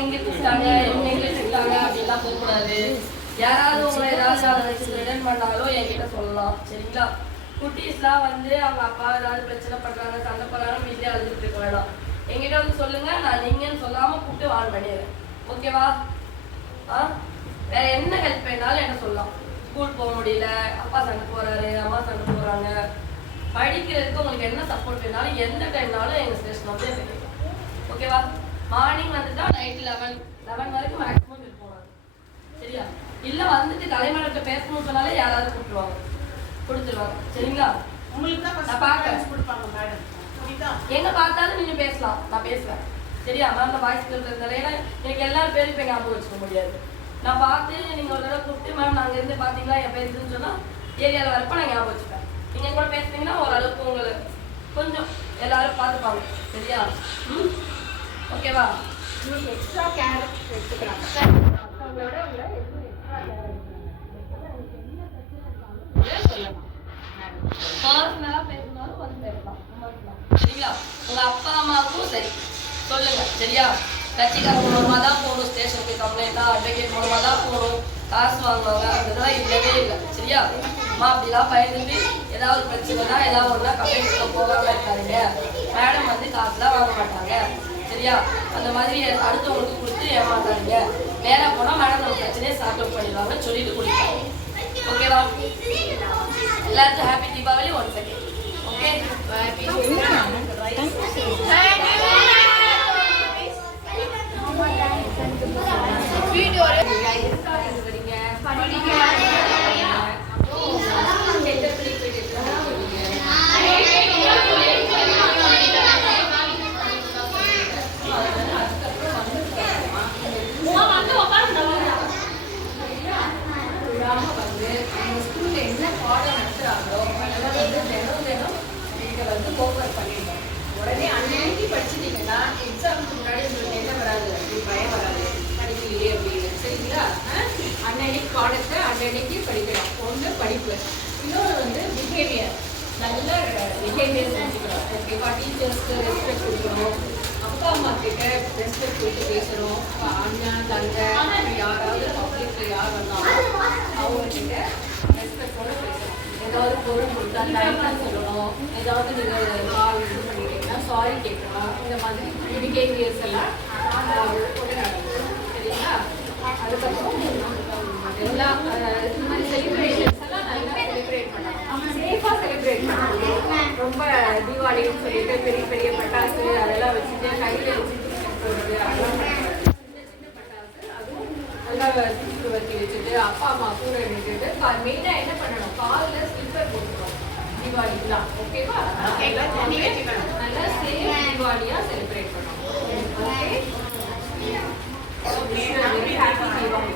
எங்க திட்டாங்க இவங்க எங்க திட்டாங்க அப்படின்லாம் போகக்கூடாது. யாராவது உங்களை ஏதாவது அதை வச்சு ரிட்டர்ன் பண்ணாலும் என்கிட்ட சொல்லலாம். சரிங்களா? குட்டீஸ்லாம் வந்து அவங்க அப்பா ஏதாவது பிரச்சனை பண்றாங்க, சண்டை போடுறாங்க, வீட்லயே அழுதுட்டு இருக்க வேண்டாம். என்கிட்ட வந்து சொல்லுங்க, நான் நீங்கன்னு சொல்லாம கூப்பிட்டு வான் பண்ணிடுறேன். ஓகேவா? வேற என்ன ஹெல்ப் வேணாலும் என்ன சொல்லலாம். ஸ்கூல் போக முடியல, அப்பா சண்டை போறாரு, அம்மா சண்டை போடுறாங்க, படிக்கிறதுக்கு உங்களுக்கு என்ன சப்போர்ட் வேணாலும் எந்த டைம்னாலும் எங்க ஸ்டேஷன் வந்து எனக்கு. ஓகேவா? மார்னிங் வந்துட்டா நைட் 11 வரைக்கும் மேக்ஸிமம் இருப்போம். சரியா? இல்ல வந்துட்டு தலைமலர்கிட்ட பேசணும்னு சொன்னாலே யாராவது கூப்பிடுவாங்க, கொடுத்துருவாங்க. சரிங்களா? உங்களுக்கு தான் நான் பார்க்க கொடுப்பாங்க மேடம். எங்க பார்த்தாலும் நீங்க பேசலாம், நான் பேசுவேன். சரியா? மேம் நான் வாய்ஸ் இருக்கிறதுனால ஏன்னா எனக்கு எல்லாரும் பேரும் இப்போ ஞாபகம் வச்சுக்க முடியாது. நான் பார்த்து நீங்க ஒரு தடவை கூப்பிட்டு மேம் நாங்க இருந்து பாத்தீங்களா என் பேர் இதுன்னு சொன்னா ஏரியாவில் வரப்ப நான் ஞாபகம் வச்சுப்பேன். நீங்க கூட பேசுனீங்கன்னா ஓரளவுக்கு உங்களுக்கு கொஞ்சம் எல்லாரும் பார்த்துப்பாங்க. சரியா? ஓகேவா? உங்களுக்கு எக்ஸ்ட்ரா கேர் எடுத்துக்கிறாங்க. அவங்களோட உங்களை பர்சனலா பேசினாலும் வந்து பேசலாம். சரிங்களா? உங்க அப்பா அம்மாவுக்கும் சரி சொல்லுங்க. சரியா? கட்சிக்காரங்க மூலமா தான் போகணும், ஸ்டேஷனுக்கு கம்ப்ளைண்டா அட்வொகேட் மூலமா தான் போகணும், காசு வாங்குவாங்க, அதெல்லாம் இல்லவே இல்லை. சரியா? அம்மா அப்படிலாம் பயந்துட்டு ஏதாவது பிரச்சனைனா ஏதாவது ஒன்றா கம்ப்ளைண்ட்ல போகாம இருக்காருங்க. மேடம் வந்து காசுலாம் வாங்க மாட்டாங்க. சரியா? அந்த மாதிரி அடுத்தவங்களுக்கு கொடுத்து ஏமாத்தாருங்க. நேராக போனால் மேடம் நம்ம பிரச்சனையை சார்ட் அவுட் பண்ணிடுவாங்கன்னு சொல்லிட்டு கொடுப்பாங்க. ஓகேவா? எல்லாருக்கும் happy Deepavali. 1 second. Okay? Video ஸ்கூல்ல என்ன பாடம் நடத்துறாங்களோ அதெல்லாம் வந்து தினம் நீங்க வந்து ஹோம்ஒர்க் பண்ணிடுவோம். உடனே அன்னைக்கு படிச்சுட்டீங்கன்னா எக்ஸாமுக்கு முன்னாடி உங்களுக்கு என்ன வராது, அப்படி பயம் வராது, படிக்கலையே அப்படின்னு. சரிங்களா? அன்னைக்கு பாடத்தை அன்னைக்கு படிக்கலாம். ஒன்று படிப்பு, இன்னொன்று வந்து பிஹேவியர். நல்ல பிஹேவியர் செஞ்சுக்கணும். ஓகேவா? டீச்சர்ஸ்க்கு ரெஸ்பெக்ட் கொடுக்கணும், அப்பா அம்மா கிட்ட ரெஸ்பெக்ட் கொடுத்து பேசணும். அண்ணன் தங்கை யாராவது பப்ளிக்ல யார் வந்தாலும் அவங்கக்கிட்ட ரெஸ்பெக்டோட பேசணும். ஏதாவது பொருள் கொடுத்தா தேங்க்ஸ் சொல்லணும். ஏதாவது நீங்கள் கால் இது பண்ணிட்டீங்கன்னா சாரி கேட்கணும். இந்த மாதிரி பிஹேவியர்ஸ் எல்லாம் கொண்டு நடக்கும். சரிங்களா? அதுக்கப்புறம் எல்லா இந்த மாதிரி செலிப்ரேஷன்ஸ் எல்லாம் நல்லா செலிப்ரேட் பண்ணணும். சேஃபாக செலிப்ரேட் பண்ணணும். ரொம்ப தீபாவளின்னு சொல்லிட்டு பெரிய பெரிய பட்டாசு அதெல்லாம் வச்சுட்டு கையில் வச்சுட்டு போகிறது அதெல்லாம் சின்ன பட்டாசு அதுவும் நல்லா தூக்கி வச்சு வச்சுட்டு அப்பா அம்மா கூட நின்றுட்டு மெயினாக என்ன பண்ணணும், காலில் ஸ்லிப்பர் போட்டுக்கணும் தீபாவளிக்குலாம். ஓகேவா? நல்லா சேஃப் தீபாவளியாக செலிப்ரேட் பண்ணணும். ஓகே? ஹாப்பி தீபாவளி.